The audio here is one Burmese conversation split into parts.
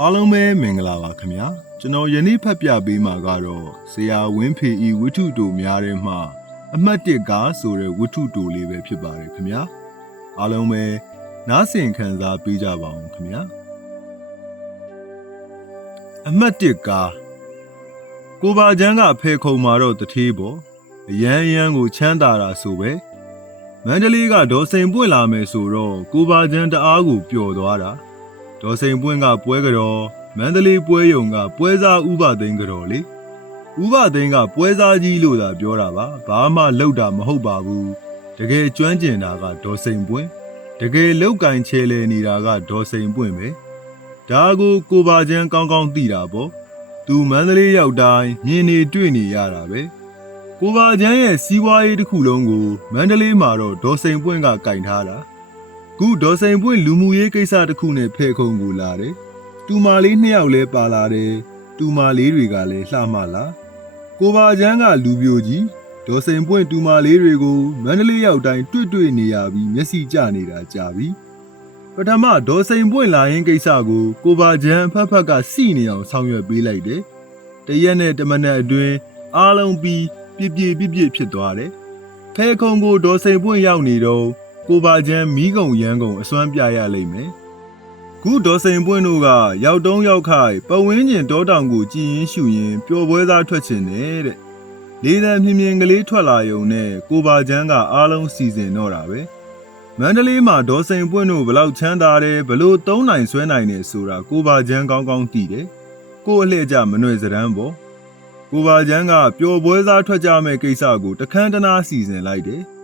အားလုံးပဲမင်္ဂလာပါခင်ဗျာကျွန်တော်ယနေ့ဖတ်ပြပေးမှာကတော့ဆရာဝင်းဖေဤဝိထုတူများထဲမှာအမှတ်၁ကားဆိုတဲ့ဝိထုတူလေးပဲဖြစ်ပါတယ်ခင်ဗျာအားလုံးပဲနားဆင်ခံစားပေးကြပါအောင်ခင်ဗျာအမှတ်၁ကားကိုပါချမ်းကဖဲခုံမာတော့တထေးပေါ့အရန်အရန်ကိုချမ်းသာတာဆိုပဲမန္တလေးကဒေါ်စိန်ပွင့်လာမယ်ဆိုတော့ကိုပါချမ်းတအားကိုပျော်သွားတာ ဒေါ်စိန်ပွင့်ကပွဲကြော်မန္တလေးပွဲယုံကပွဲစားဥပသိန်းကြော်လေဥပသိန်းကပွဲစားကြီးလို့သာပြောတာပါဘာမှလောက်တာမဟုတ်ပါဘူးတကယ်ကျွမ်းကျင်တာကဒေါ်စိန်ပွင့်တကယ်လောက်ကင်ချဲလဲနေတာကဒေါ်စိန်ပွင့်ပဲဒါကိုကိုပါချမ်းကောင်းကောင်းသိတာပေါ့သူမန္တလေးရောက်တိုင်းမြင်နေတွေ့နေရတာပဲကိုပါချမ်းရဲ့စီးပွားရေးတစ်ခုလုံးကိုမန္တလေးမှာတော့ဒေါ်စိန်ပွင့်ကကင်ထားတာ ခုဒေါ်စိန်ပွင့်လူမှုရေးကိစ္စတစ်ခုနဲ့ဖဲခုံကိုလာတယ်။တူမာလေးနှစ်ယောက်လဲပါလာတယ်။တူမာလေးတွေကလည်းလှမလာ။ကိုပါချမ်းကလူပြိုကြီးဒေါ်စိန်ပွင့်တူမာလေးတွေကိုမန္တလေးရောက်တိုင်းတွေ့တွေ့နေရပြီးမျက်စိကျနေတာကြာပြီ။ပထမဒေါ်စိန်ပွင့်လာရင်ကိစ္စကိုကိုပါချမ်းဖက်ဖက်ကစီနေအောင်ဆောင်ရွက်ပေးလိုက်တယ်။တရက်နဲ့တမနက်အတွင်းအားလုံးပြီးပြည့်ပြည့်ပြည့်ပြည့်ဖြစ်သွားတယ်။ဖဲခုံကိုဒေါ်စိန်ပွင့်ရောက်နေတော့ ကိုပါချမ်းမီးကုံရမ်းကုံအစွမ်းပြရလိမ့်မယ်။ခုဒေါ်စိန်ပွင့်တို့ကရောက်တုံးရောက်ခိုက်ပဝင်းကျင်တောတောင်ကိုကြည်ရင်ရှူရင်ပျော်ပွဲသားထွက်ချင်တယ်တဲ့။လေးတန်းမြင်မြင်ကလေးထွက်လာယုံနဲ့ကိုပါချမ်းကအားလုံးစီစဉ်တော့တာပဲ။မန္တလေးမှာဒေါ်စိန်ပွင့်တို့ဘလောက်ချမ်းသာတယ်ဘလို့သုံးနိုင်ဆွဲနိုင်တယ်ဆိုတာကိုပါချမ်းကောင်းကောင်းသိတယ်။ကို့အလှည့်ကြမနှွေစရမ်းပေါ့။ကိုပါချမ်းကပျော်ပွဲသားထွက်ကြမဲ့ကိစ္စကိုတခန်းတနာစီစဉ်လိုက်တယ်။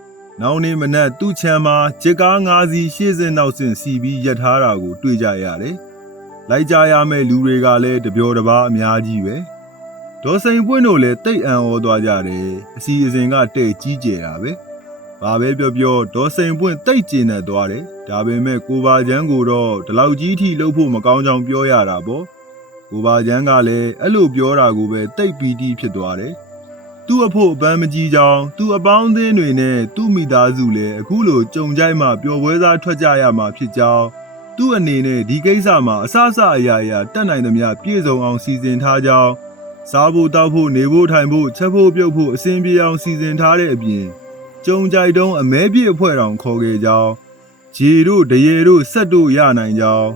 နောက်နေ့မနက်သူ့ချမ်းမှာဂျက်ကား၅စီးရှေ့စင်နောက်စင်စီပြီးရက်ထားတာကို တွေ့ကြရတယ်။လိုက်ကြရမယ့်လူတွေကလည်းတပျော်တစ်ပါးအများကြီးပဲ။ဒေါ်စိန်ပွင့်တို့လည်းတိတ်အံ့ဩသွားကြတယ်။အစီအစဉ်ကတဲ့ကြီးကျယ်တာပဲ။ဘာပဲပြောပြောဒေါ်စိန်ပွင့်တိတ်ကျင်နေသွားတယ်။ဒါပေမဲ့ကိုပါချမ်းကိုတော့ဒီလောက်ကြီးထိလှုပ်ဖို့မကောင်းကြောင်ပြောရတာပေါ့။ကိုပါချမ်းကလည်းအဲ့လိုပြောတာကိုပဲတိတ်ပီတိဖြစ်သွားတယ်။ သူ့အဖို့အပန်းမကြီးကြောင်းသူ့အပေါင်းအသင်းတွေနဲ့သူ့မိသားစုလည်းအခုလိုကြုံကြိုက်မှပျော်ပွဲသားထွက်ကြရမှာဖြစ်ကြောင်းသူ့အနေနဲ့ဒီကိစ္စမှာအဆအဆအရာရာတက်နိုင်သမျှပြည့်စုံအောင်စီစဉ်ထားကြောင်းစားဖို့တောက်ဖို့နေဖို့ထိုင်ဖို့ချက်ဖို့ပြုတ်ဖို့အစဉ်ပြေအောင်စီစဉ်ထားတဲ့အပြင်ကြုံကြိုက်တုံးအမဲပြည့်အဖွဲ့တောင်ခေါ်ခဲ့ကြောင်းဂျီတို့ဒရေတို့ဆက်တို့ရနိုင်ကြောင်း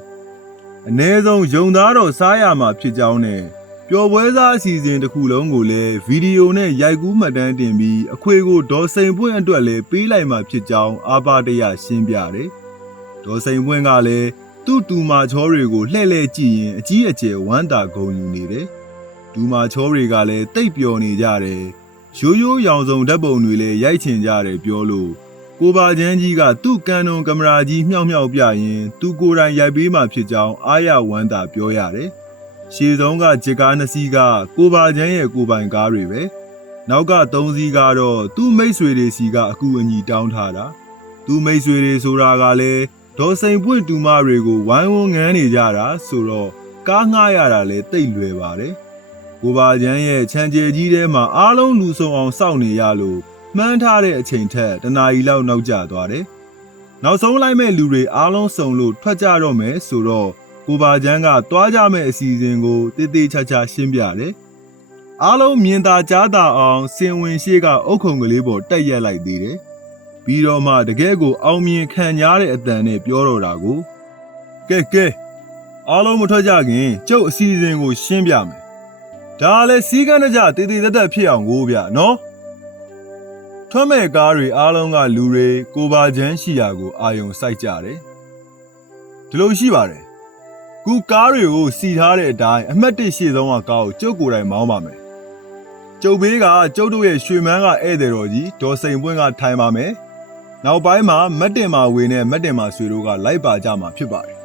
အ ਨੇ ဆုံးယုံသားတော့စားရမှာဖြစ်ကြောင်းနဲ့ ပျော်ပွဲစားအစီအစဉ်တစ်ခုလုံးကိုလည်းဗီဒီယိုနဲ့ရိုက်ကူးမှတ်တမ်းတင်ပြီးအခွေကိုဒေါ်စိန်ပွင့်အတွက်လည်းပေးလိုက်မှဖြစ်ကြောင်းအာပါတရရှင်းပြတယ်။ဒေါ်စိန်ပွင့်ကလည်းသူ့တူမာချောတွေကိုလှည့်လှည့်ကြည့်ရင်အကြီးအကျယ်ဝမ်းသာဂုဏ်ယူနေတယ်။တူမာချောတွေကလည်းတိတ်ပျော်နေကြတယ်။ရိုးရိုးရောင်စုံဓာတ်ပုံတွေလည်းရိုက်ချင်ကြတယ်ပြောလို့ကိုပါချမ်းကြီးကသူ့ကန်နွန်ကင်မရာကြီးမြှောက်မြှောက်ပြရင်သူကိုယ်တိုင်ရိုက်ပေးမှဖြစ်ကြောင်းအားရဝမ်းသာပြောရတယ်။ ရှေဆုံးကဂျစ်ကားနှစ်စီးကကိုပါချမ်းရဲ့ကိုပိုင်ကားတွေပဲနောက်ကသုံးစီးကတော့သူ့မိတ်ဆွေတွေစီကအကူအညီတောင်းထားတာသူ့မိတ်ဆွေတွေဆိုတာကလည်းဒေါ်စိန်ပွင့်တူမတွေကိုဝိုင်းဝန်းငန်းနေကြတာဆိုတော့ကားငှားရတာလည်းတိတ်လွယ်ပါတယ်ကိုပါချမ်းရဲ့ခြံကျဲကြီးထဲမှာအားလုံးလူဆုံအောင်စောင့်နေရလို့မှန်းထားတဲ့အချိန်ထက်တနာရီလောက်နောက်ကျသွားတယ်နောက်ဆုံးလိုက်မဲ့လူတွေအားလုံးစုံလို့ထွက်ကြတော့မယ်ဆိုတော့ ကိုပါချမ်းကတွားကြမဲ့အစီအစဉ်ကိုတည်တည်ချာချာရှင်းပြတယ်။အားလုံးမြင်သာကြားသာအောင်စင်ဝင်ရှိကအုတ်ခုံကလေးပေါ်တက်ရက်လိုက်သေးတယ်။ပြီးတော့မှတကယ်ကိုအောင်မြင်ခံရတဲ့အတန်နဲ့ပြောတော့တာကိုကဲကဲအားလုံးမထွက်ကြခင်ကျုပ်အစီအစဉ်ကိုရှင်းပြမယ်။ဒါလည်းစီးကန်းတကြတည်တည်တက်တက်ဖြစ်အောင်ကိုဗျနော်။ထွက်မဲ့ကားတွေအားလုံးကလူတွေကိုပါချမ်းရှိရာကိုအာယုံစိုက်ကြတယ်။ဒီလိုရှိပါတယ် ခုကားတွေကိုစီထားတဲ့အတိုင်းအမှတ်၁ရှေ့ဆုံးကကားကိုကျုပ်ကိုယ်တိုင်မောင်းပါမယ်။ကျုပ်ဘေးကကျုပ်တို့ရဲ့ရွှေမန်းကဧည့်သည်တော်ကြီးဒေါ်စိန်ပွင့်ကထိုင်ပါမယ်။နောက်ပိုင်းမှာမတ်တင်မာဝေနဲ့မတ်တင်မာဆွေတို့ကလိုက်ပါကြမှာဖြစ်ပါတယ်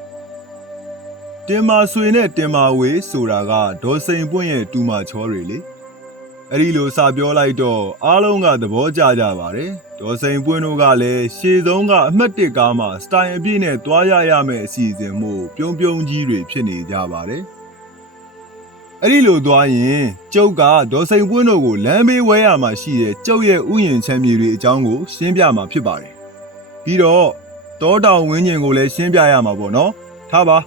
။တင်မာဆွေနဲ့တင်မာဝေဆိုတာကဒေါ်စိန်ပွင့်ရဲ့တူမာချောတွေလေ။အဲ့ဒီလိုစာပြောလိုက်တော့အားလုံးကသဘောကျကြပါတယ်။ ဒေါ်စိန်ပွင့်တို့ကလည်းရှေ့ဆုံးကအမှတ်၁ကားမှာစတိုင်အပြည့်နဲ့တွားရရမယ့်အစီအစဉ်မှုပြုံးပြုံးကြီးတွေဖြစ်နေကြပါတယ်။အဲ့ဒီလိုသွားရင်ကျုပ်ကဒေါ်စိန်ပွင့်တို့ကိုလမ်းဘေးဝဲရမှာရှိတဲ့ကျုပ်ရဲ့ဥယျာဉ်ချမ်းမြေတွေအကြောင်းကိုရှင်းပြမှာဖြစ်ပါတယ်။ပြီးတော့တောတောင်ဝင်းကျင်ကိုလည်းရှင်းပြရမှာပေါ့နော်။ထားပါ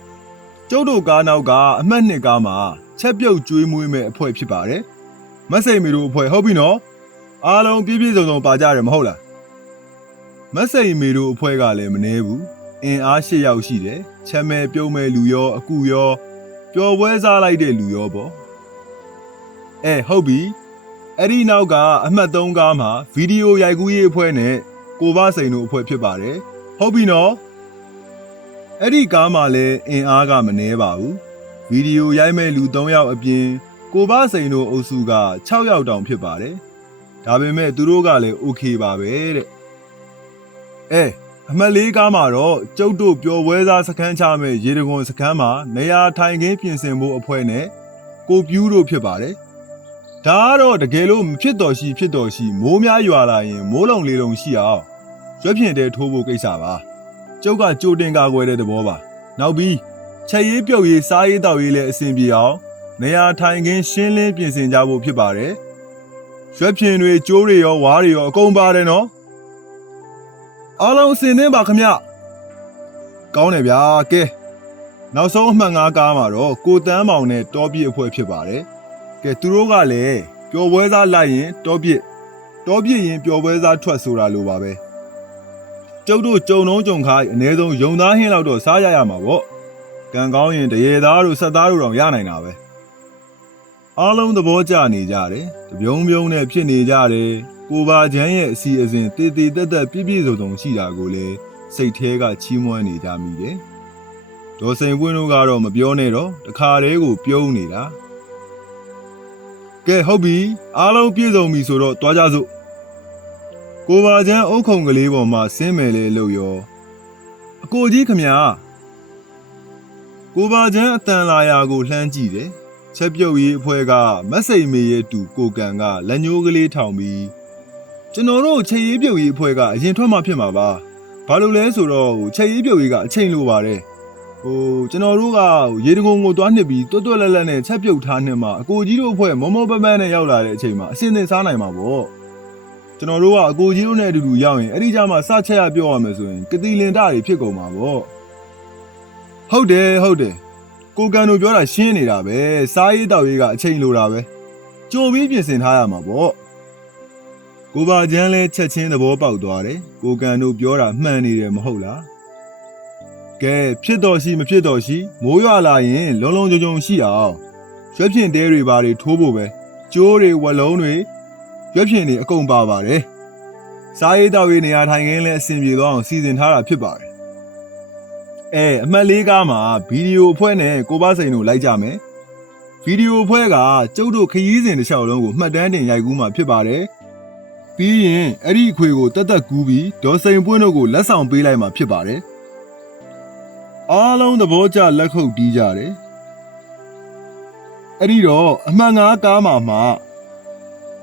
ကျကျုပ်တို့ကားနောက်ကအမှတ်နှစ်ကားမှာချက်ပြုတ်ကျွေးမွေးမဲ့အဖွဲ့ဖြစ်ပါတယ်မက်စိန်မီတို့အဖွဲ့ဟုတ်ပြီနော်အားလုံးပြည့်ပြည့်စုံစုံပါကြတယ်မဟုတ်လား မက်စိန်မီတို့အဖွဲ့ကလည်းမနှဲဘူးအင်အား၈ယောက်ရှိတယ်ချက်မဲပြုံးမဲ့လူရောအကူရောပျော်ပွဲစားလိုက်တဲ့လူရောပေါ့အဲဟုတ်ပြီအဲ့ဒီနောက်ကအမှတ်၃ကားမှာဗီဒီယိုရိုက်ကူးရေးအဖွဲ့နဲ့ကိုဘစိန်တို့အဖွဲ့ဖြစ်ပါတယ်ဟုတ်ပြီနော်အဲ့ဒီကားမှာလည်းအင်အားကမနှဲပါဘူးဗီဒီယိုရိုက်မဲ့လူ3ယောက်အပြင်ကိုဘစိန်တို့အုပ်စုက6ယောက်တောင်ဖြစ်ပါတယ်ဒါပေမဲ့သူတို့ကလည်း okay ပါပဲတဲ့ အဲအမတ်လေးကားမှာတော့ကျုပ်တို့ပျော်ပွဲစားစခန်းချမဲ့ရေတံခွန်စခန်းမှာနေရာထိုင်ခင်းပြင်ဆင်ဖို့အဖွဲ့နဲ့ကိုပြူးတို့ဖြစ်ပါတယ်ဒါကတော့တကယ်လို့မဖြစ်တော်ရှိဖြစ်တော်ရှိမိုးများရွာလာရင်မိုးလုံလေးလုံရှိအောင်ရွက်ဖြင့်တဲထိုးဖို့ကိစ္စပါကျုပ်ကကြိုတင်ကာကွယ်တဲ့သဘောပါနောက်ပြီးချက်ရေးပြုတ်ရေးစားရေးတောက်ရေးလည်းအဆင်ပြေအောင်နေရာထိုင်ခင်းရှင်းလင်းပြင်ဆင်ကြဖို့ဖြစ်ပါတယ်ရွက်ဖြင်တွေကျိုးတွေရောဝါးတွေရောအကုန်ပါတယ်နော် အားလုံးအစင်သင်းပါခမကောင်းတယ်ဗျာကဲနောက်ဆုံးအမှတ်၅ကားမှာတော့ကိုတန်းမောင်နဲ့တောပြည့်အဖွဲ့ဖြစ်ပါတယ်ကဲသူတို့ကလည်းပျော်ပွဲစားလိုက်ရင်တောပြည့်တောပြည့်ရင်ပျော်ပွဲစားထွက်ဆိုတာလိုပါပဲကျုပ်တို့ကြုံလုံးကြုံခိုင်းအ ਨੇ ဆုံးယုံသားဟင်းလောက်တော့စားရရမှာပေါ့ကံကောင်းရင်တရေသားတို့ဆက်သားတို့တော့ရနိုင်တာပဲအားလုံးသဘောကျနေကြတယ်တပြုံးပြုံးနဲ့ဖြစ်နေကြတယ် ကိုပါချမ်းရဲ့အစီအစဉ်တည်တည်တက်တက်ပြည့်ပြည့်စုံစုံရှိတာကိုလည်းစိတ်แท้ကချီးမွမ်းနေကြမိတယ်ဒေါ်စိန်ပွင့်တို့ကတော့မပြောနဲ့တော့တခါတည်းကိုပြုံးနေတာကဲဟုတ်ပြီအားလုံးပြည့်စုံပြီဆိုတော့တွားကြစို့ကိုပါချမ်းအုတ်ခုံကလေးပေါ်မှာဆင်းမယ်လေလို့ရောအကိုကြီးခမညာကိုပါချမ်းအတန်လာရာကိုလှမ်းကြည့်တယ်ချက်ပြုတ်ရေးအဖွဲ့ကမက်စိန်မေရဲ့တူကိုကန်ကလက်ညှိုးကလေးထောင်ပြီး ကျွန်တော်တို့ချက်ရေးပြုတ်ရေးအဖွဲ့ကအရင်ထွက်မှဖြစ်မှာပါဘာလို့လဲဆိုတော့ဟိုချက်ရေးပြုတ်ရေးကအချိန်လိုပါတယ်ဟိုကျွန်တော်တို့ကဟိုရေတကုံကိုတွားနှစ်ပြီးတွတ်တွတ်လက်လက်နဲ့ချက်ပြုတ်ထားနှစ်မှာအကိုကြီးတို့အဖွဲ့မောမောပပန်းနဲ့ရောက်လာတဲ့အချိန်မှာအစင်းသင်စားနိုင်မှာပေါ့ကျွန်တော်တို့ကအကိုကြီးတို့နဲ့အတူတူရောက်ရင်အဲ့ဒီကြမှာစချက်ရပြောရမယ်ဆိုရင်ကတိလင်တတွေဖြစ်ကုန်မှာပေါ့ဟုတ်တယ်ဟုတ်တယ်ကိုကန်တို့ပြောတာရှင်းနေတာပဲစားရေးတောက်ရေးကအချိန်လိုတာပဲကြုံပြီးပြင်ဆင်ထားရမှာပေါ့ ကိုပါချမ်းလဲချက်ချင်းသဘောပေါက်သွားတယ်ကိုကန်တို့ပြောတာမှန်နေတယ်မဟုတ်လားကဲဖြစ်တော်ရှိမဖြစ်တော်ရှိမိုးရွာလာရင်လုံလုံကြုံကြုံရှိအောင်ရွက်ဖြင့်တဲတွေပါတွေထိုးဖို့ပဲကျိုးတွေဝက်လုံးတွေရွက်ဖြင်တွေအကုန်ပါပါတယ်။စားရေးတောက်ရေးနေရာထိုင်ခင်းလည်းအဆင်ပြေသွားအောင်စီစဉ်ထားတာဖြစ်ပါတယ်။အဲအမှတ်လေးကားမှာဗီဒီယိုအဖွဲ့နဲ့ကိုပါစိန်တို့လိုက်ကြမယ်။ဗီဒီယိုအဖွဲ့ကကျုပ်တို့ခရီးစဉ်တစ်လျှောက်လုံးကိုမှတ်တမ်းတင်ရိုက်ကူးမှာဖြစ်ပါတယ်။ ပြီးရင်အဲ့ဒီအခွေကိုတက်တက်ကူးပြီးဒေါ်စိန်ပွင့်တို့ကိုလက်ဆောင်ပေးလိုက်မှာဖြစ်ပါတယ်။အားလုံးသဘောကျလက်ခုပ်တီးကြတယ်။အဲ့ဒီတော့အမှတ်၅ကားမှာမှ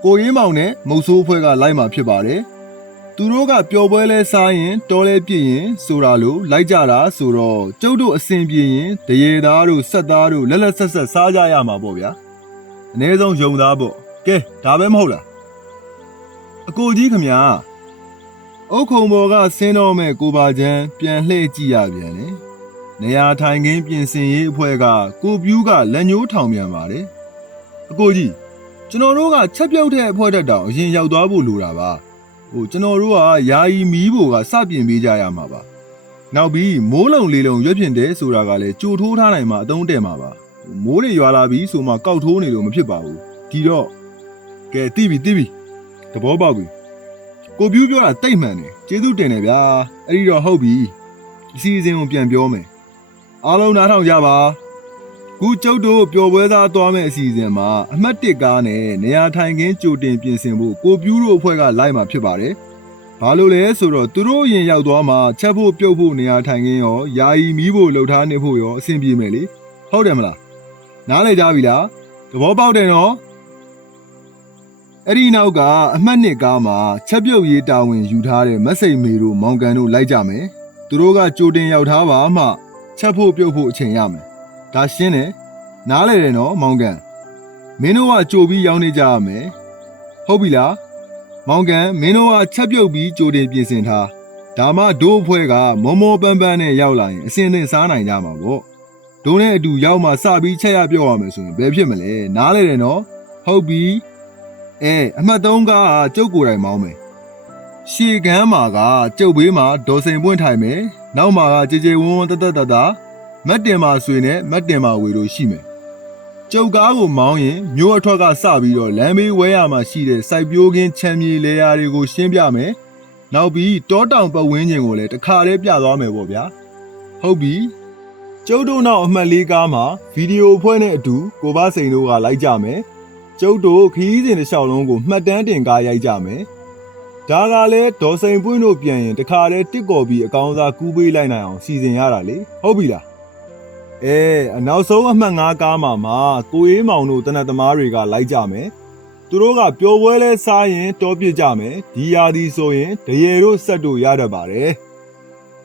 ကိုရင်းမောင်နဲ့မုတ်ဆိုးဖွဲ့ကလိုက်มาဖြစ်ပါတယ်။သူတို့ကပျော်ပွဲလဲစားရင်တော်လဲပြည့်ရင်ဆိုတာလို့လိုက်ကြတာဆိုတော့ကျုပ်တို့အစင်ပြေရင်တရေသားတို့ဆက်သားတို့လက်လက်ဆက်ဆက်စားကြရမှာပေါ့ဗျာ။အ ਨੇ ဆုံးယုံသားပေါ့။ကဲဒါပဲမဟုတ်လား။ အကိုကြီးခမညာအုတ်ခုံဘော်ကဆင်းတော့မဲ့ကိုပါချမ်းပြန်လှည့်ကြည့်ရပြန်လေ။နေရာထိုင်ခင်းပြင်ဆင်ရေးအဖွဲ့ကကိုပြူးကလက်ညှိုးထောင်ပြန်ပါတယ်။အကိုကြီးကျွန်တော်တို့ကချက်ပြုတ်တဲ့အဖွဲ့တက်တောင်အရင်ရောက်သွားဖို့လိုတာပါဟိုကျွန်တော်တို့ကယာယီမီးဖို့ကစပြင်ပေးကြရမှာပါနောက်ပြီးမိုးလုံလေးလုံရွက်ဖြင့်တယ်ဆိုတာကလည်းကြိုထိုးထားနိုင်မှာအသုံးတဲ့မှာပါဟိုမိုးတွေရွာလာပြီဆိုမှကောက်ထိုးနေလို့မဖြစ်ပါဘူးဒီတော့ကဲတိပြီတိပြီ သဘောပေါက်ပြီကိုပြူးပြောတာတိတ်မှန်တယ်ကျေးဇူးတင်တယ်ဗျာအဲ့ဒီတော့ဟုတ်ပြီအစီအစဉ်ကိုပြန်ပြောမယ်အားလုံးနားထောင်ကြပါခုကျုပ်တို့ပျော်ပွဲသားသွားမဲ့အစီအစဉ်မှာအမှတ်၁ကားနဲ့နေရာထိုင်ခင်းကြိုတင်ပြင်ဆင်ဖို့ကိုပြူးတို့အဖွဲ့ကလိုက်မှာဖြစ်ပါတယ်။ဘာလို့လဲဆိုတော့သူတို့ရင်ရောက်သွားမှာချက်ဖို့ပြုတ်ဖို့နေရာထိုင်ခင်းရောယာယီမီးဖို့လှုပ်ထားနေဖို့ရောအဆင်ပြေမယ်လေ။ဟုတ်တယ်မလား။နားလည်ကြပြီလား။သဘောပေါက်တယ်နော်။ အဲ့ဒီနောက်ကအမှတ်၁ကားမှာချက်ပြုတ်ရေးတာဝန်ယူထားတဲ့မက်စိန်မေတို့မောင်ကန်တို့လိုက်ကြမယ်။သူတို့ကကြိုတင်ရောက်ထားပါမှချက်ဖို့ပြုတ်ဖို့အချိန်ရမယ်။ဒါရှင်းတယ်နားလေတယ်နော်မောင်ကန်မင်းတို့ကကြိုပြီးရောင်းနေကြရမယ်ဟုတ်ပြီလားမောင်ကန်မင်းတို့ကချက်ပြုတ်ပြီးကြိုတင်ပြင်ဆင်ထားဒါမှဒို့အဖွဲ့ကမောမောပန်းပန်းနဲ့ရောက်လာရင်အစင်းသင့်စားနိုင်ကြမှာပေါ့ဒုံးနဲ့အတူရောက်မှစပြီးချက်ရပြောရမယ်ဆိုရင်ဘယ်ဖြစ်မလဲနားလေတယ်နော်ဟုတ်ပြီ အဲအမှတ်3ကကျုပ်ကိုယ်တိုင်မောင်းမယ်ရှေကန်းမှာကကျုပ်ဘေးမှာဒေါ်စိန်ပွင့်ထိုင်မယ်နောက်မှာကကြေကြေဝန်းဝန်းတသက်တတမတ်တင်မှာဆွေနဲ့မတ်တင်မှာဝေလို့ရှိမယ်ကျုပ်ကားကိုမောင်းရင်မြို့အထွက်ကစပြီးတော့လမ်းဘေးဝဲရမှာရှိတဲ့စိုက်ပျိုးခင်းချမ်းမြေလေယာတွေကိုရှင်းပြမယ်နောက်ပြီးတောတောင်ပတ်ဝန်းကျင်ကိုလည်းတခါတည်းပြသွားမယ်ပေါ့ဗျာဟုတ်ပြီကျုပ်တို့နောက်အမှတ်လေးကားမှာဗီဒီယိုဖွဲ့နဲ့အတူကိုဘစိန်တို့ကလိုက်ကြမယ်။ ကျုပ်တို့ခရီးစဉ်တစ်လျှောက်လုံးကိုမှတ်တမ်းတင်ကားရိုက်ကြမယ်။ဒါကလည်းဒေါ်စိန်ပွင့်တို့ပြန်ရင်တခါတည်းတစ်ကော်ပြီးအကောင်းစားကူးပေးလိုက်နိုင်အောင်စီစဉ်ရတာလေ။ဟုတ်ပြီလား။အဲအနောက်ဆုံးအမှတ်၅ကားမှာမှာကိုအေးမောင်တို့တနတ်သမားတွေကလိုက်ကြမယ်။သူတို့ကပျော်ပွဲလဲစားရင်တောပြစ်ကြမယ်။ဒီယာဒီဆိုရင်တရေတို့ဆက်တို့ရတတ်ပါတယ်။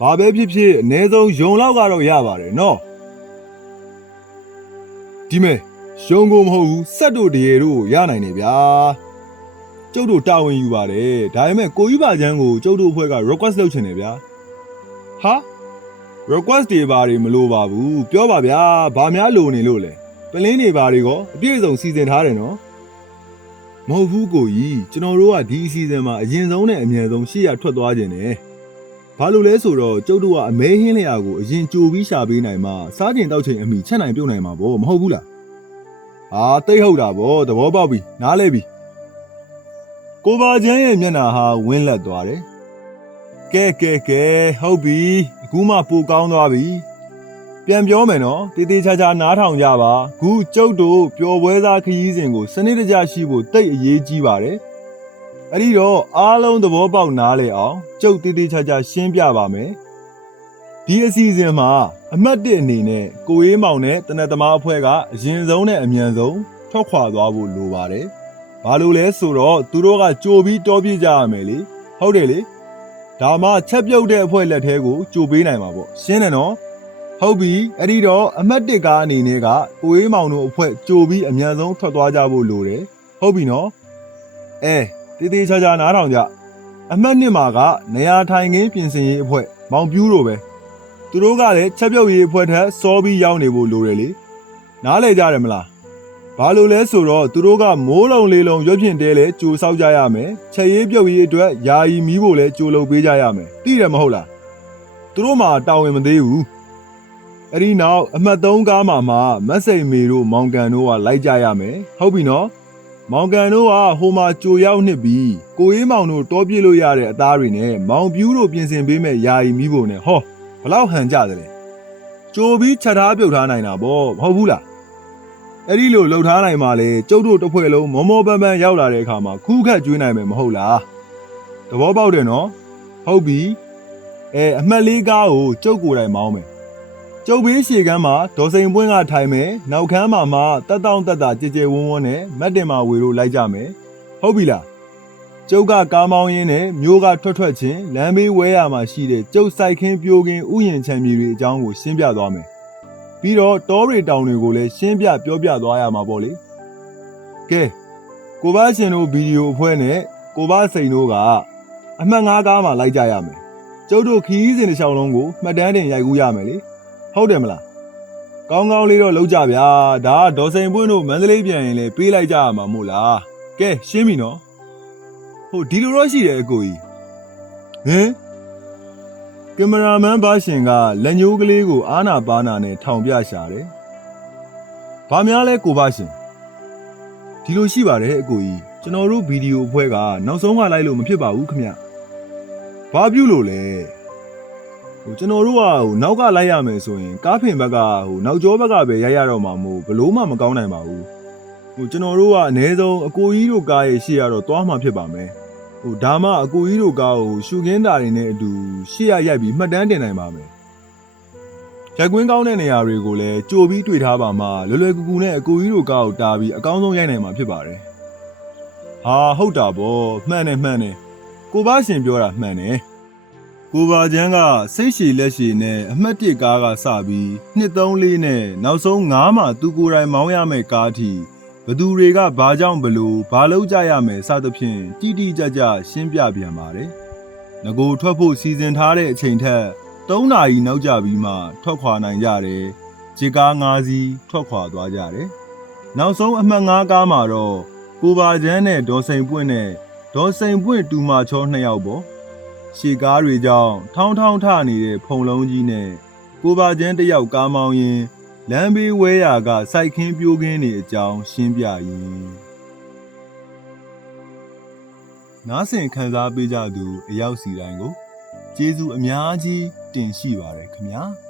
ဘာပဲဖြစ်ဖြစ်အ ਨੇ ဆုံးယုံလောက်ကတော့ရပါတယ်နော်ဒီမဲ့ ယုံကိုမဟုတ်ဘူးစက်တို့တရေတို့ကိုရနိုင်တယ်ဗျာကျုပ်တို့တာဝန်ယူပါတယ်ဒါပေမဲ့ကိုကြီးပါချမ်းကိုကျုပ်တို့အဖွဲ့က request လုပ်ချင်တယ်ဗျာဟာ request တွေဘာတွေမလိုပါဘူးပြောပါဗျာဘာများလိုနေလို့လဲပလင်းတွေဘာတွေကောအပြည့်အစုံစီစဉ်ထားတယ်နော်မဟုတ်ဘူးကိုကြီးကျွန်တော်တို့ကဒီအစီအစဉ်မှာအရင်ဆုံးနဲ့အမြန်ဆုံးရှေ့ရထွက်သွားခြင်းနဲ့ဘာလို့လဲဆိုတော့ကျုပ်တို့ကအမဲဟင်းလျာကိုအရင်ကြိုပြီးရှာပေးနိုင်မှစားကျင်တောက်ချိန်အမိချက်နိုင်ပြုတ်နိုင်မှာဗောမဟုတ်ဘူးလား အာတိတ်ဟုတ်တာဗောသဘောပေါက်ပြီနားလဲပြီကိုပါချမ်းရဲ့မျက်နှာဟာဝင်းလက်သွားတယ်ကဲကဲကဲဟုတ်ပြီအခုမှပိုကောင်းသွားပြီပြန်ပြောမယ်နော်တေးသေးချာချာနားထောင်ကြပါခုကျုပ်တို့ပျော်ပွဲစားခရီးစဉ်ကိုစနစ်တကျရှိဖို့တိတ်အရေးကြီးပါတယ်အဲ့ဒီတော့အားလုံးသဘောပေါက်နားလေအောင်ကြုတ်တေးသေးချာချာရှင်းပြပါမယ် ဒီအစီအစဉ်မှာအမှတ်1အနေနဲ့ကိုရေးမောင်နဲ့တနက်သမားအဖွဲ့ကအရင်ဆုံးနဲ့အမြန်ဆုံးထွက်ခွာသွားဖို့လိုပါတယ်ဘာလို့လဲဆိုတော့သူတို့ကကြိုပြီးတောပြကြရမယ်လေဟုတ်တယ်လေဒါမှချက်ပြုတ်တဲ့အဖွဲ့လက်ထဲကိုကြိုပေးနိုင်မှာပေါ့ရှင်းတယ်နော်ဟုတ်ပြီအဲ့ဒီတော့အမှတ်1ကားအနေနဲ့ကကိုရေးမောင်တို့အဖွဲ့ကြိုပြီးအမြန်ဆုံးထွက်သွားကြဖို့လိုတယ်ဟုတ်ပြီနော်အဲတေးသေးချာချာနားထောင်ကြအမှတ်နှစ်မှာကနေရာထိုင်ခင်းပြင်ဆင်ရေးအဖွဲ့မောင်ပြူးတို့ပဲ သူတို့ကလည်းချက်ပြုတ်ရေးအဖွဲ့ထက်စောပြီးရောက်နေဖို့လိုတယ်လေနားလဲကြတယ်မလားဘာလို့လဲဆိုတော့သူတို့ကမိုးလုံလေးလုံးရွက်ဖြင့်တဲလဲကြိုဆောက်ကြရမယ်ချက်ရေးပြုတ်ရေးအတွက်ယာယီမီးဖို့လဲကြိုလုပ်ပေးကြရမယ်သိတယ်မဟုတ်လားသူတို့မှတာဝန်မသေးဘူးအဲ့ဒီနောက်အမှတ်3ကားမှာမှမက်စိန်မေတို့မောင်ကန်တို့ကလိုက်ကြရမယ်ဟုတ်ပြီနော်မောင်ကန်တို့ကဟိုမှာကြိုရောက်နှစ်ပြီးကိုရေးမောင်တို့တောပြစ်လို့ရတဲ့အသားတွေနဲ့မောင်ပြူးတို့ပြင်ဆင်ပေးမဲ့ယာယီမီးပုံနဲ့ဟောဘ လောက်ဟန်ကြတယ်လဲကြိုပြီးချက်ထားပြုတ်ထားနိုင်တာဗောမဟုတ်ဘူးလားအဲ့ဒီလိုလှုပ်ထားနိုင်မှလေကျုပ်တို့တစ်ဖွဲ့လုံးမောမောပန်းပန်းရောက်လာတဲ့အခါမှာခူးခတ်ကျွေးနိုင်မယ်မဟုတ်လားသဘောပေါက်တယ်နော်ဟုတ်ပြီအဲအမှတ်လေးကားကိုကျုပ်ကိုယ်တိုင်မောင်းမယ်ကျုပ်ဘေးရှေကမ်းမှာဒေါ်စိန်ပွင့်ကထိုင်မယ်နောက်ခန်းမှာမှတက်တောင့်တက်တာကြည်ကြဲဝန်းဝန်းနဲ့မတ်တင်မာဝေတို့လိုက်ကြမယ်ဟုတ်ပြီလား ကျုပ်ကကားမောင်းရင်းနဲ့မျိုးကထွက်ထွက်ချင်းလမ်းဘေးဝဲရမှာရှိတဲ့ကျုပ်စိုက်ခင်းပြိုးခင်းဥယျင်ချမ်းမြေတွေအကြောင်းကိုရှင်းပြသွားမယ်ပြီးတော့တောတွေတောင်တွေကိုလည်းရှင်းပြပြောပြသွားရမှာပေါ့လေကဲကိုဘရှင်တို့ဗီဒီယိုအဖွဲ့နဲ့ကိုဘစိန်တို့ကအမှတ်၅ကားမှာလိုက်ကြရမယ်ကျုပ်တို့ခီးစဉ်တစ်လျှောက်လုံးကိုမှတ်တမ်းတင်ရိုက်ကူးရမယ်လေဟုတ်တယ်မလားကောင်းကောင်းလေးတော့လောက်ကြဗျာဒါကဒေါ်စိန်ပွင့်တို့မန္တလေးပြန်ရင်လေပေးလိုက်ကြရမှာမို့လားကဲရှင်းပြီနော် ဟိုဒီလိုတော့ရှိတယ်အကိုကြီးဟင်ကင်မရာမန်ဘာရှင်ကလက်ညိုးကလေးကိုအာနာပါနာနဲ့ထောင်ပြရှာတယ်ဘာများလဲကိုဘာရှင်ဒီလိုရှိပါတယ်အကိုကြီးကျွန်တော်တို့ဗီဒီယိုအဖွဲ့ကနောက်ဆုံးကလိုက်လို့မဖြစ်ပါဘူးခင်ဗျဘာပြုလို့လဲဟိုကျွန်တော်တို့ကဟိုနောက်ကလိုက်ရမယ်ဆိုရင်ကားဖင်ဘက်ကဟိုနောက်ကျောဘက်ကပဲရိုက်ရတော့မှာမို့ဘလို့မှမကောင်းနိုင်ပါဘူး ဟိုကျွန်တော်တို့ကအ ਨੇ ဆုံးအကိုကြီးတို့ကားရဲ့ရှေ့ရတော့သွားမှာဖြစ်ပါမယ်ဟိုဒါမှအကိုကြီးတို့ကားကိုရှူခင်းတာတွေနဲ့အတူရှေ့ရရိုက်ပြီးမှတ်တမ်းတင်နိုင်ပါမယ်ရိုက်ကွင်းကောင်းတဲ့နေရာတွေကိုလည်းကြိုပြီးတွေ့ထားပါမှလွယ်လွယ်ကူကူနဲ့အကိုကြီးတို့ကားကိုတားပြီးအကောင်းဆုံးရိုက်နိုင်မှာဖြစ်ပါတယ်ဟာဟုတ်တာဗောမှန်တယ်မှန်တယ်ကိုဘရှင်ပြောတာမှန်တယ်ကိုပါချမ်းကစိတ်ရှည်လက်ရှည်နဲ့အမှတ်၁ကားကစပြီး234နဲ့နောက်ဆုံး9မှာသူကိုယ်တိုင်မောင်းရမယ့်ကားထိ ဘသူတွေကဘာကြောင့်ဘလို့ဘာလို့ကြရမယ်စသဖြင့်တိတိကျကျရှင်းပြပြန်ပါတယ်။ငကိုထွက်ဖို့စီစဉ်ထားတဲ့အချိန်ထက်3နာရီနောက်ကျပြီးမှထွက်ခွာနိုင်ကြတယ်။ဂျစ်ကား၅စီးထွက်ခွာသွားကြတယ်။နောက်ဆုံးအမှတ်၅ကားမှာတော့ကိုပါချမ်းနဲ့ဒေါ်စိန်ပွင့်နဲ့ဒေါ်စိန်ပွင့်တူမာချောနှစ်ယောက်ပေါ့။ရှေကားတွေကြောင့်ထောင်းထောင်းထနေတဲ့ဖုံလုံးကြီးနဲ့ကိုပါချမ်းတစ်ယောက်ကားမောင်းရင်း လမ်းဘေးဝဲရာကစိုက်ခင်းပြိုးခင်းနေအကြောင်းရှင်းပြရင်းနားဆင်ခန်းစားပေးကြသူ အရောက်စီတိုင်းကိုကျေးဇူးအများကြီးတင်ရှိပါတယ်ခင်ဗျာ။